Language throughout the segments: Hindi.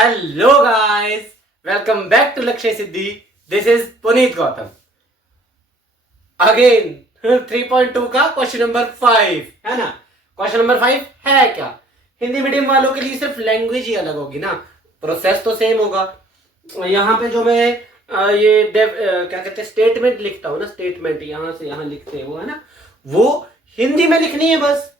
Hello guys, welcome back to Lakshya Siddhi. This is Puneet Gautam again. 3.2 का क्वेश्चन नंबर 5 है ना। क्वेश्चन नंबर 5 है क्या? हिंदी मीडियम वालों के लिए सिर्फ लैंग्वेज ही अलग होगी ना, प्रोसेस तो सेम होगा। यहाँ पे जो मैं क्या कहते हैं स्टेटमेंट लिखता हूँ ना, स्टेटमेंट यहाँ से यहाँ लिखते हैं वो है ना, वो हिंदी में लिखनी है बस।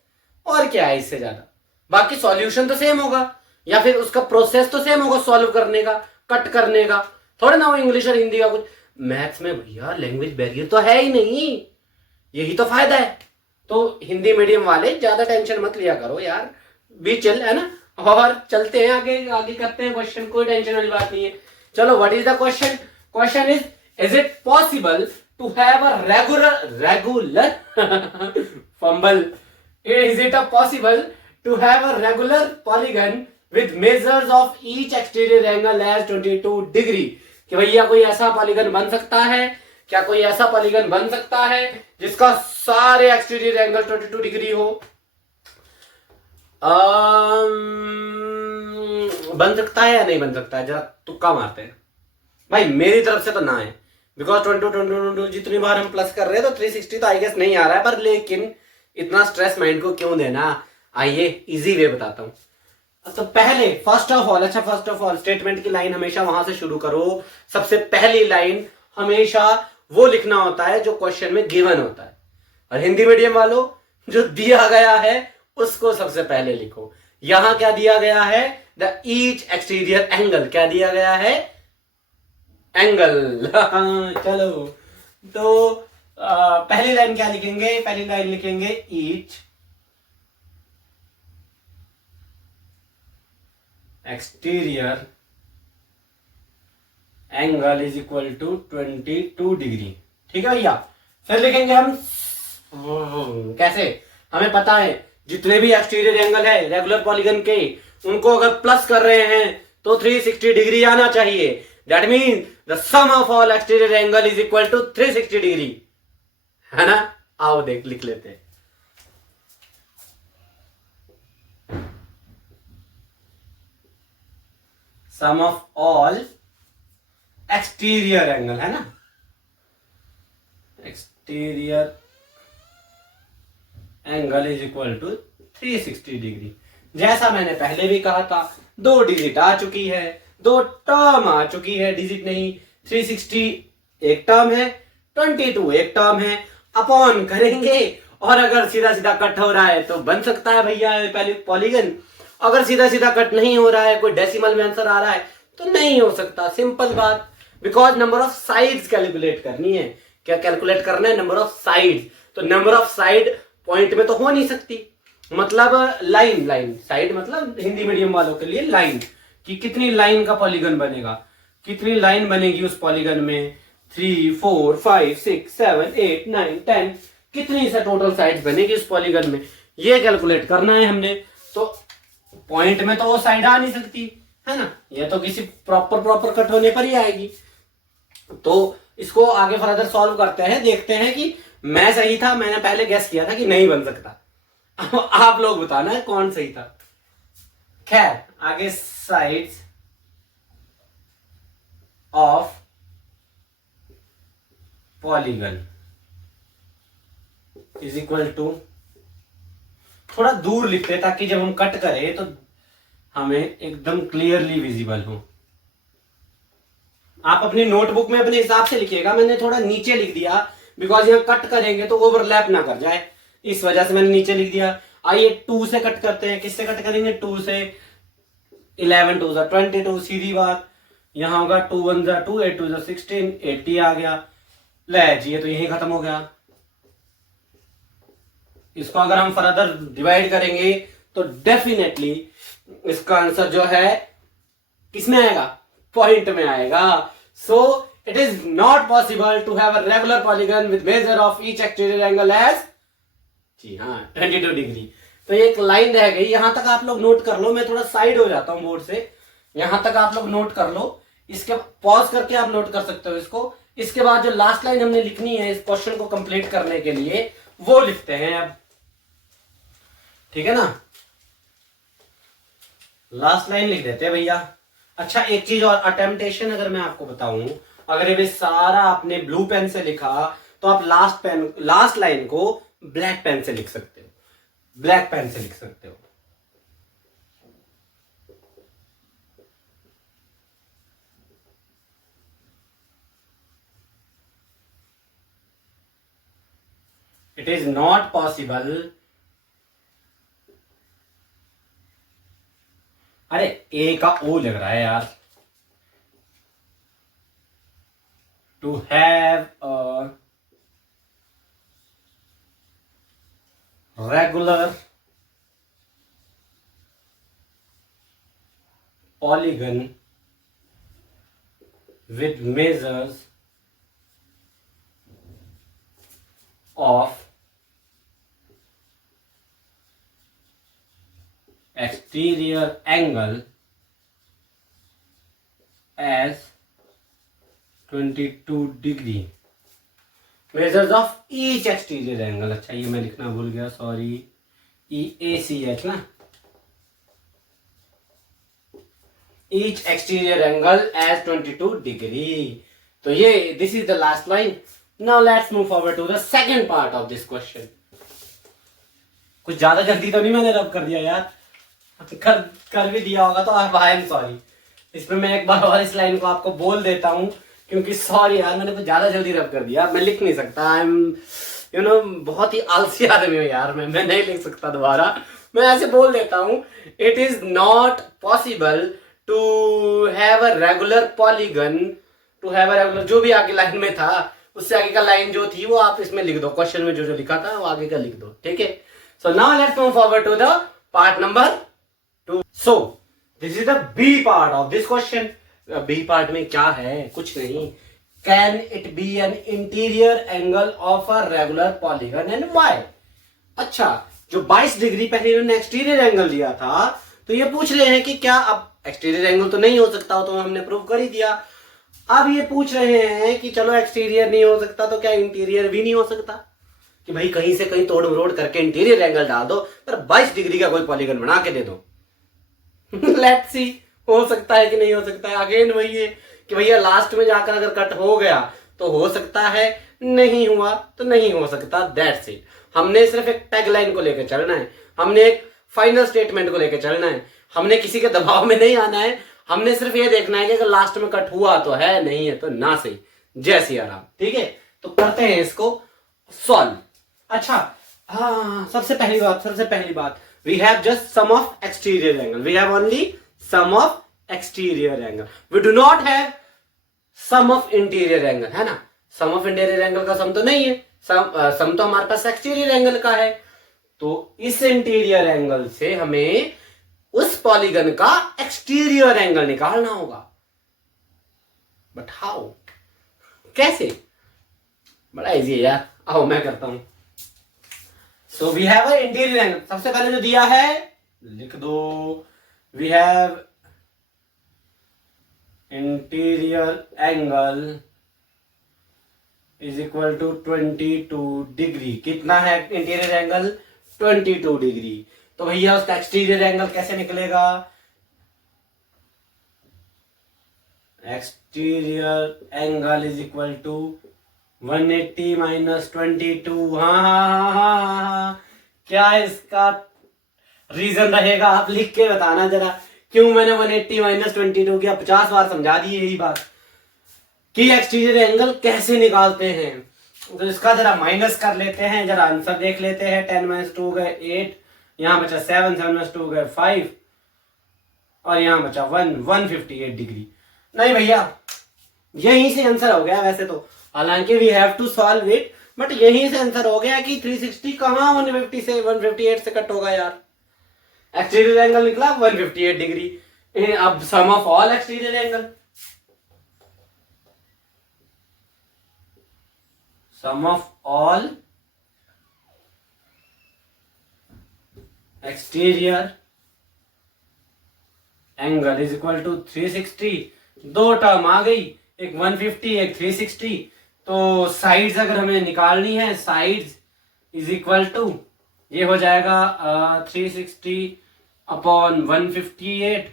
और क्या है इससे ज्यादा? बाकी सॉल्यूशन तो सेम होगा, या फिर उसका प्रोसेस तो सेम होगा सॉल्व करने का, कट करने का। थोड़ा ना वो इंग्लिश और हिंदी का कुछ। मैथ्स में भैया लैंग्वेज बैरियर तो है ही नहीं, यही तो फायदा है। तो हिंदी मीडियम वाले ज्यादा टेंशन मत लिया करो यार, भी चल है ना। और चलते हैं आगे आगे करते हैं क्वेश्चन, कोई टेंशन वाली बात नहीं है। चलो, what is the question? Question is it possible to have a regular fumble? Is it possible to have a regular polygon with measures of each exterior angle as 22 degree? कि भैया कोई ऐसा पॉलीगन बन सकता है क्या? कोई ऐसा पॉलीगन बन सकता है जिसका सारे एक्सटीरियर एंगल 22 डिग्री हो? बन सकता है या नहीं बन सकता है? जरा तुक्का मारते हैं भाई। मेरी तरफ से तो ना है, बिकॉज 22 जितनी बार हम प्लस कर रहे हैं तो 360 तो आई गेस नहीं आ रहा है, पर लेकिन इतना स्ट्रेस माइंड को क्यों देना? आइए इजी वे बताता हूं। तो पहले फर्स्ट ऑफ ऑल स्टेटमेंट की लाइन हमेशा वहां से शुरू करो। सबसे पहली लाइन हमेशा वो लिखना होता है जो क्वेश्चन में गिवन होता है। और हिंदी मीडियम वालों, जो दिया गया है उसको सबसे पहले लिखो। यहां क्या दिया गया है? The each exterior angle. क्या दिया गया है? एंगल। चलो, तो पहली लाइन क्या लिखेंगे? पहली लाइन लिखेंगे each exterior angle is equal to 22 degree. ठीक है भैया। फिर लिखेंगे हम कैसे? हमें पता है जितने भी एक्सटीरियर एंगल है रेगुलर पॉलीगन के, उनको अगर प्लस कर रहे हैं तो 360 डिग्री आना चाहिए। That mean the sum of all exterior angle is equal to 360 degree, है ना। आओ देख लिख लेते हैं। Sum of all exterior angle, है ना, exterior angle is equal to 360 degree. जैसा मैंने पहले भी कहा था, 2 डिजिट आ चुकी है, 2 टर्म आ चुकी है, डिजिट नहीं। 360 एक टर्म है, 22 एक टर्म है। अपॉन करेंगे और अगर सीधा सीधा कट हो रहा है तो बन सकता है भैया पहले पॉलीगन। अगर सीधा सीधा कट नहीं हो रहा है, कोई डेसिमल में आंसर आ रहा है, तो नहीं हो सकता। सिंपल बात। Because number of sides calculate करनी है। क्या कैलकुलेट करना है? Number of sides. तो नंबर ऑफ साइड पॉइंट में तो हो नहीं सकती, मतलब लाइन साइड मतलब हिंदी मीडियम वालों के लिए लाइन, कि कितनी लाइन का पॉलीगन बनेगा, कितनी लाइन बनेगी उस पॉलीगन में। 3 4 5 6 7 8 9 10 कितनी से टोटल साइड बनेगी उस पॉलीगन में, ये कैलकुलेट करना है हमने। तो पॉइंट में तो वो साइड आ नहीं सकती, है ना। ये तो किसी प्रॉपर कट होने पर ही आएगी। तो इसको आगे फर्दर सॉल्व करते हैं, देखते हैं कि मैं सही था, मैंने पहले गेस किया था कि नहीं बन सकता। आप लोग बताना है कौन सही था। खैर, आगे sides of polygon is equal to, थोड़ा दूर लिखते हैं ताकि जब हम कट करें तो हमें एकदम क्लियरली विजिबल हो। आप अपनी नोटबुक में अपने हिसाब से लिखिएगा, मैंने थोड़ा नीचे लिख दिया बिकॉज यहां कट करेंगे तो ओवरलैप ना कर जाए, इस वजह से मैंने नीचे लिख दिया। आइए 2 से कट करते हैं। किससे कट करेंगे? 2 से। 11 2 22, सीधी बात। यहां होगा 2 1 2, 8 2 16, 80 आ गया। ले जी, ये तो यही खत्म हो गया। इसको अगर हम फर्दर डिवाइड करेंगे तो डेफिनेटली इसका आंसर जो है किसमें आएगा? पॉइंट में आएगा। So it is not possible to have a regular polygon with measure of each exterior angle as, जी हाँ, 22 डिग्री। तो ये एक लाइन रह गई, यहां तक आप लोग नोट कर लो। मैं थोड़ा साइड हो जाता हूं बोर्ड से, यहां तक आप लोग नोट कर लो। इसके पॉज करके आप नोट कर सकते हो इसको। इसके बाद जो लास्ट लाइन हमने लिखनी है इस क्वेश्चन को कंप्लीट करने के लिए, वो लिखते हैं अब। ठीक है ना, लास्ट लाइन लिख देते हैं भैया। अच्छा एक चीज और, अटेम्पटेशन अगर मैं आपको बताऊं, अगर ये सारा आपने ब्लू पेन से लिखा तो आप लास्ट लाइन को ब्लैक पेन से लिख सकते हो, ब्लैक पेन से लिख सकते हो। इट इज नॉट पॉसिबल, अरे ए का ओ लग रहा है यार, to have a regular polygon with measures of exterior angle as 22 degree, measures of each exterior angle, अच्छा ये मैं लिखना भूल गया, सॉरी, EACH ना, each exterior angle as 22 degree। तो ये this is the last line। now let's move forward to the second part of this question। कुछ ज्यादा जल्दी तो नहीं मैंने रब कर दिया यार, कर भी दिया होगा तो आई एम सॉरी। इसमें मैं एक बार और इस लाइन को आपको बोल देता हूं, क्योंकि सॉरी यार मैंने कुछ ज्यादा जल्दी रब कर दिया, मैं लिख नहीं सकता, आई एम यू नो बहुत ही आलसी आदमी हूं यार, मैं नहीं लिख सकता दोबारा, मैं ऐसे बोल देता हूं। It is not possible to have a regular polygon, to have a regular, जो भी आगे लाइन में था उससे आगे का लाइन जो थी वो आप इसमें लिख दो, क्वेश्चन में जो जो लिखा था वो आगे का लिख दो, ठीक है। So now let's move forward to the part number 2। So this is the B part of this question. B part में क्या है, कुछ नहीं, can it be an interior angle of a regular polygon and why. अच्छा जो 22 डिग्री पहले इन्होंने एक्सटीरियर एंगल दिया था, तो ये पूछ रहे हैं कि क्या, अब एक्सटीरियर एंगल तो नहीं हो सकता, तो हमने प्रूव कर ही दिया। अब ये पूछ रहे हैं कि चलो एक्सटीरियर नहीं हो सकता तो क्या इंटीरियर भी नहीं हो सकता, कि भाई कहीं से कहीं तोड़ मरोड़ करके इंटीरियर एंगल डाल दो, पर 22 डिग्री का कोई पॉलीगन बना के दे दो। लेट्स सी हो सकता है कि नहीं हो सकता है। अगेन वही है कि भैया लास्ट में जाकर अगर कट हो गया तो हो सकता है, नहीं हुआ तो नहीं हो सकता, दैट्स इट। हमने सिर्फ एक टैग लाइन को लेकर चलना है, हमने एक फाइनल स्टेटमेंट को लेकर चलना है, हमने किसी के दबाव में नहीं आना है, हमने सिर्फ ये देखना है कि अगर लास्ट में कट हुआ तो है, नहीं है तो ना सही, जय सिया राम, ठीक है। तो करते हैं इसको सॉल्व। अच्छा हाँ, सबसे पहली बात we have just sum of exterior angle, we have only sum of exterior angle, we do not have sum of interior angle, है ना। sum of interior angle का सम तो नहीं है, सम तो हमारे पास एक्सटीरियर एंगल का है, तो इस इंटीरियर एंगल से हमें उस पॉलीगन का एक्सटीरियर एंगल निकालना होगा। बट हाउ, कैसे, बड़ा इजी है यार, आओ मैं करता हूं। So we have a interior angle, सबसे पहले जो दिया है लिख दो, we have interior angle is equal to 22 degree. कितना है इंटीरियर एंगल? 22 डिग्री। तो भैया उसका एक्सटीरियर एंगल कैसे निकलेगा? Exterior angle is equal to 180 minus 22। हाँ, क्या इसका रीजन रहेगा? आप लिख के बताना जरा, क्यों मैंने 180 माइनस 22 किया। 50 बार समझा दी यही बात कि एक्सटीरियर एंगल कैसे निकालते हैं। तो इसका जरा माइनस कर लेते हैं, जरा आंसर देख लेते हैं। 10 माइनस 2 गए 8, यहां बचा 7, 7 माइनस 2 गए 5, और यहां बचा 1, 158 डिग्री। नहीं भैया, यहीं से आंसर हो गया वैसे तो, हालांकि we have to solve it, but यहीं से आंसर हो गया कि 360 कहां 150 से 158 से कट होगा यार। एक्सटीरियर एंगल निकला 158 डिग्री। अब sum of all exterior angle, sum of all exterior angle is equal to 360। दो टर्म आ गई, एक 150 एक 360। तो साइड्स अगर हमें निकालनी है, साइड्स इज इक्वल टू, ये हो जाएगा 360 अपॉन 158,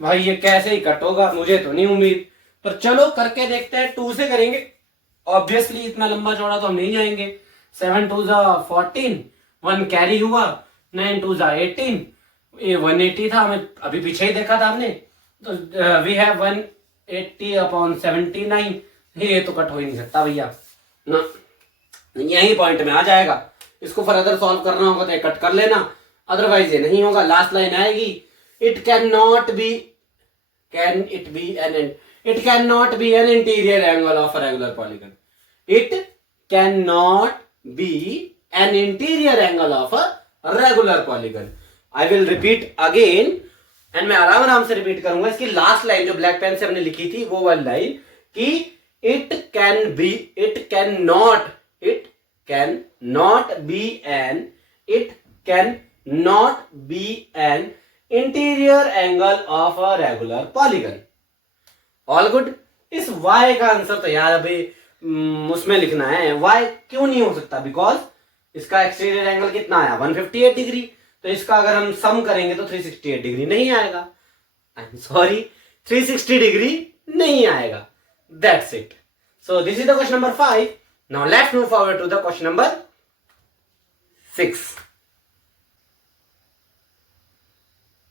भाई ये कैसे ही कट होगा, मुझे तो नहीं उम्मीद, पर चलो करके देखते हैं। 2 से करेंगे, ऑब्वियसली इतना लंबा चौड़ा तो हम नहीं जाएंगे। 7 2 जा 14, 1 कैरी हुआ, 9 2 जा 18, ये 180 था, हमें अभी पीछे ही देखा था हमने, तो वी हैव 180 अपॉन 79। ये तो कट हो ही नहीं सकता भैया ना, यही पॉइंट में आ जाएगा। इसको फर्दर सॉल्व करना होगा तो ये कट कर लेना, अदरवाइज ये नहीं होगा। लास्ट लाइन आएगी, it can not be, can it be an, it can not be an interior angle of a regular polygon, it can not be an interior angle of a regular polygon. I will repeat again, and मैं आराम आराम से रिपीट करूंगा। इसकी लास्ट लाइन जो ब्लैक पेन से हमने लिखी थी वो वाली लाइन, कि it can be, it can not, it can not be an, it can not be an interior angle of a regular polygon. All good. इस y का आंसर तो यार अभी उसमें लिखना है, y क्यों नहीं हो सकता, बिकॉज इसका एक्सटीरियर एंगल कितना आया 158 डिग्री, तो इसका अगर हम सम करेंगे तो 368 डिग्री नहीं आएगा, आई एम सॉरी 360 डिग्री नहीं आएगा। That's it. So this is the question number 5। Now let's move forward to the question number 6।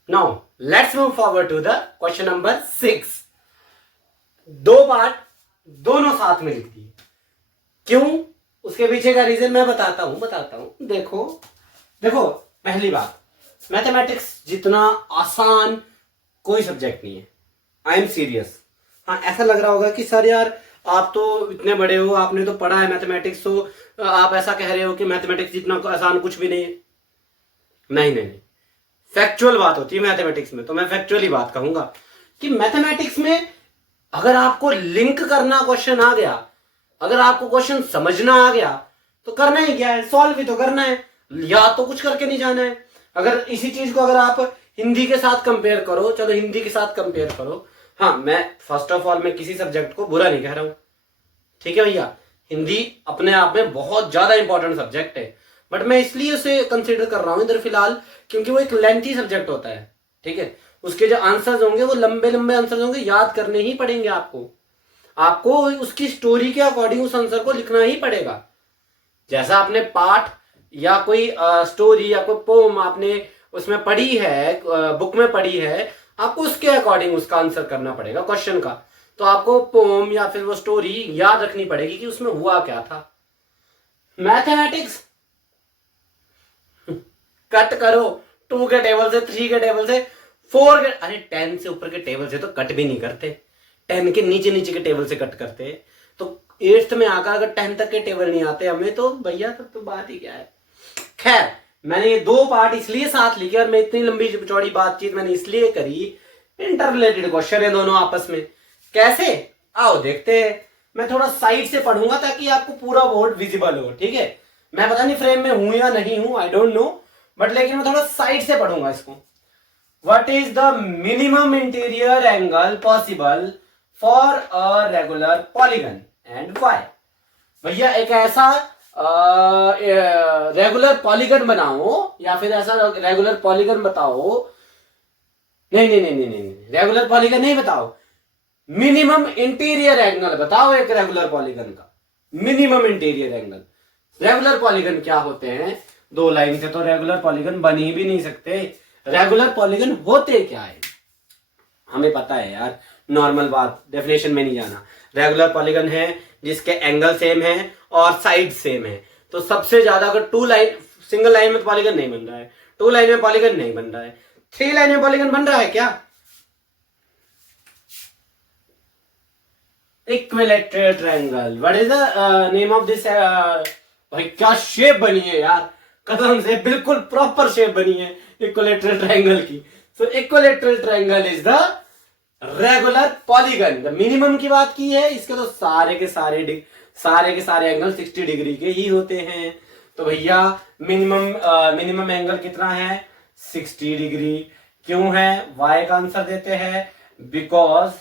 Now let's move forward to the question number 6। 2 part दोनों साथ में लिख दिए, क्यों, उसके पीछे का रीजन मैं बताता हूं। देखो पहली बात, मैथमेटिक्स जितना आसान कोई सब्जेक्ट नहीं है, आई एम सीरियस। हाँ ऐसा लग रहा होगा कि सर यार आप तो इतने बड़े हो, आपने तो पढ़ा है मैथमेटिक्स, तो आप ऐसा कह रहे हो कि मैथमेटिक्स जितना आसान कुछ भी नहीं है। नहीं, फैक्चुअल बात होती है मैथमेटिक्स में, तो मैं फैक्चुअली बात कहूंगा कि मैथमेटिक्स में अगर आपको लिंक करना क्वेश्चन आ गया, अगर आपको क्वेश्चन समझना आ गया, तो करना ही क्या है, सॉल्व भी तो करना है, या तो कुछ करके नहीं जाना है। अगर इसी चीज को अगर आप हिंदी के साथ कंपेयर करो, चलो हिंदी के साथ कंपेयर करो, हाँ मैं फर्स्ट ऑफ ऑल मैं किसी सब्जेक्ट को बुरा नहीं कह रहा हूं, ठीक है भैया, हिंदी अपने आप में बहुत ज्यादा इंपॉर्टेंट सब्जेक्ट है, बट मैं इसलिए उसे कंसिडर कर रहा हूं इधर फिलहाल क्योंकि वो एक लेंथी सब्जेक्ट होता है, ठीक है। उसके जो आंसर्स होंगे वो लंबे लंबे आंसर्स होंगे, याद करने ही पड़ेंगे आपको उसकी स्टोरी के अकॉर्डिंग उस आंसर को लिखना ही पड़ेगा। जैसा आपने पाठ या कोई स्टोरी या कोई पोम आपने उसमें पढ़ी है, बुक में पढ़ी है, आपको उसके अकॉर्डिंग उसका आंसर करना पड़ेगा क्वेश्चन का। तो आपको पोम या फिर वो स्टोरी याद रखनी पड़ेगी कि उसमें हुआ क्या था। मैथमेटिक्स कट करो 2 के टेबल से, 3 के टेबल से, 4 के, अरे 10 से ऊपर के टेबल से तो कट भी नहीं करते, 10 के नीचे नीचे के टेबल से कट करते। तो 8th में आकर अगर 10 तक के टेबल नहीं आते हमें, तो भैया तब तो बात ही क्या है। खैर मैंने ये 2 पार्ट इसलिए साथ लिखे, और मैं इतनी लंबी चौड़ी बातचीत मैंने इसलिए करी, इंटर रिलेटेड क्वेश्चन है दोनों आपस में। कैसे, आओ देखते हैं। मैं थोड़ा साइड से पढ़ूंगा ताकि आपको पूरा बोर्ड विजिबल हो, ठीक है। मैं पता नहीं फ्रेम में हूं या नहीं हूं, आई डोंट नो, बट लेकिन मैं थोड़ा साइड से पढ़ूंगा इसको। What is the minimum interior angle possible for a regular polygon and why. भैया एक ऐसा रेगुलर पॉलीगन बनाओ, या फिर ऐसा रेगुलर पॉलीगन बताओ, नहीं, रेगुलर पॉलीगन नहीं बताओ, मिनिमम इंटीरियर एंगल बताओ एक रेगुलर पॉलीगन का, minimum interior angle. Regular polygon क्या होते हैं, 2 लाइन से तो रेगुलर पॉलीगन बन ही भी नहीं सकते। रेगुलर पॉलीगन होते क्या है हमें पता है यार, नॉर्मल बात, डेफिनेशन में नहीं जाना। रेगुलर पॉलीगन है जिसके एंगल सेम है और साइड सेम है। तो सबसे ज्यादा अगर 2 लाइन, सिंगल लाइन में पॉलीगन नहीं बन रहा है, 2 लाइन में पॉलीगन नहीं बन रहा है, 3 लाइन में पॉलीगन बन रहा है क्या, equilateral triangle. What is the name of this, भाई क्या शेप बनी है यार, कसम से बिल्कुल प्रॉपर शेप बनी है इक्विलैटरल ट्रायंगल की। So equilateral triangle is the regular polygon. The minimum की बात की है, इसके तो सारे के सारे एंगल 60 डिग्री के ही होते हैं। तो भैया मिनिमम एंगल कितना है, 60 डिग्री। क्यों है, y का आंसर देते हैं, बिकॉज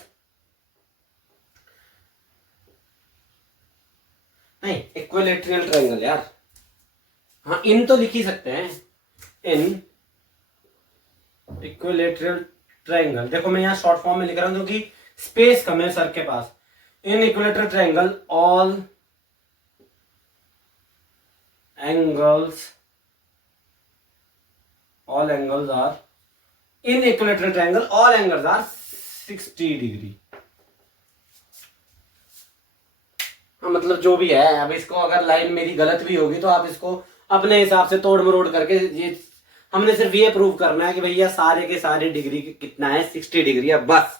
नहीं, इक्विलैटरल ट्रायंगल यार, हाँ इन तो लिख ही सकते हैं, इन इक्विलैटरल ट्रायंगल, देखो मैं यहाँ शॉर्ट फॉर्म में लिख रहा हूं क्योंकि स्पेस कम है सर के पास। In equilateral triangle all angles are in equilateral triangle all angles are 60 degree. मतलब जो भी है, अब इसको अगर लाइन मेरी गलत भी होगी तो आप इसको अपने हिसाब से तोड़ मरोड़ करके, ये हमने सिर्फ ये प्रूव करना है कि भैया सारे के सारे डिग्री कितना है 60 डिग्री है, बस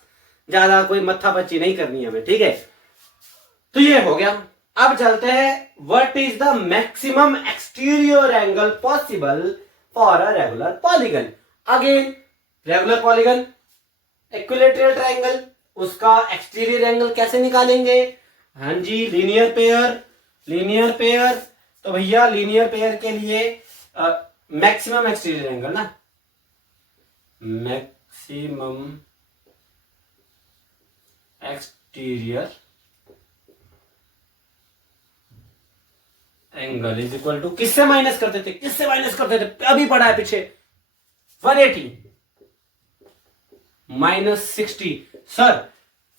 ज्यादा कोई मत्था पच्ची नहीं करनी है हमें, ठीक है। तो ये हो गया। अब चलते हैं, what is the maximum exterior angle possible for a regular polygon. Again regular polygon, equilateral triangle, उसका एक्सटीरियर एंगल कैसे निकालेंगे? हाँ जी, लीनियर पेयर। तो भैया लीनियर पेयर के लिए मैक्सिमम एक्सटीरियर एंगल ना, maximum exterior angle is equal to, किससे माइनस करते थे? अभी पढ़ा है पीछे, 180 माइनस 60। सर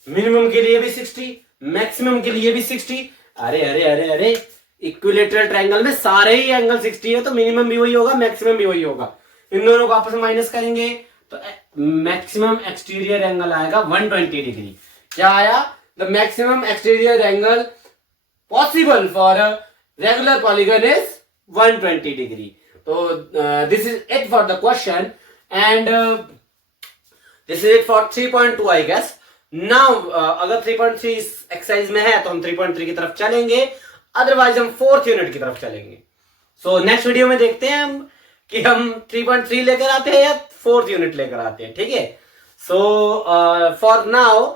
मिनिमम के लिए भी 60, मैक्सिमम के लिए भी 60। अरे इक्विलेटरल ट्रायंगल में सारे ही एंगल 60 है, तो मिनिमम भी वही होगा, मैक्सिमम भी वही होगा। इन दोनों को आपस में माइनस करेंगे तो मैक्सिमम एक्सटीरियर एंगल आएगा 120 डिग्री। क्या आया? The maximum exterior angle possible for a regular polygon is 120 degree. तो this is it for the question and this is it for 3.2 I guess. Now अगर 3.3 इस एक्सरसाइज में है तो हम 3.3 की तरफ चलेंगे, अदरवाइज हम 4th यूनिट की तरफ चलेंगे। सो नेक्स्ट वीडियो में देखते हैं हम कि हम 3.3 लेकर आते हैं या 4th यूनिट लेकर आते हैं, ठीक है। So for now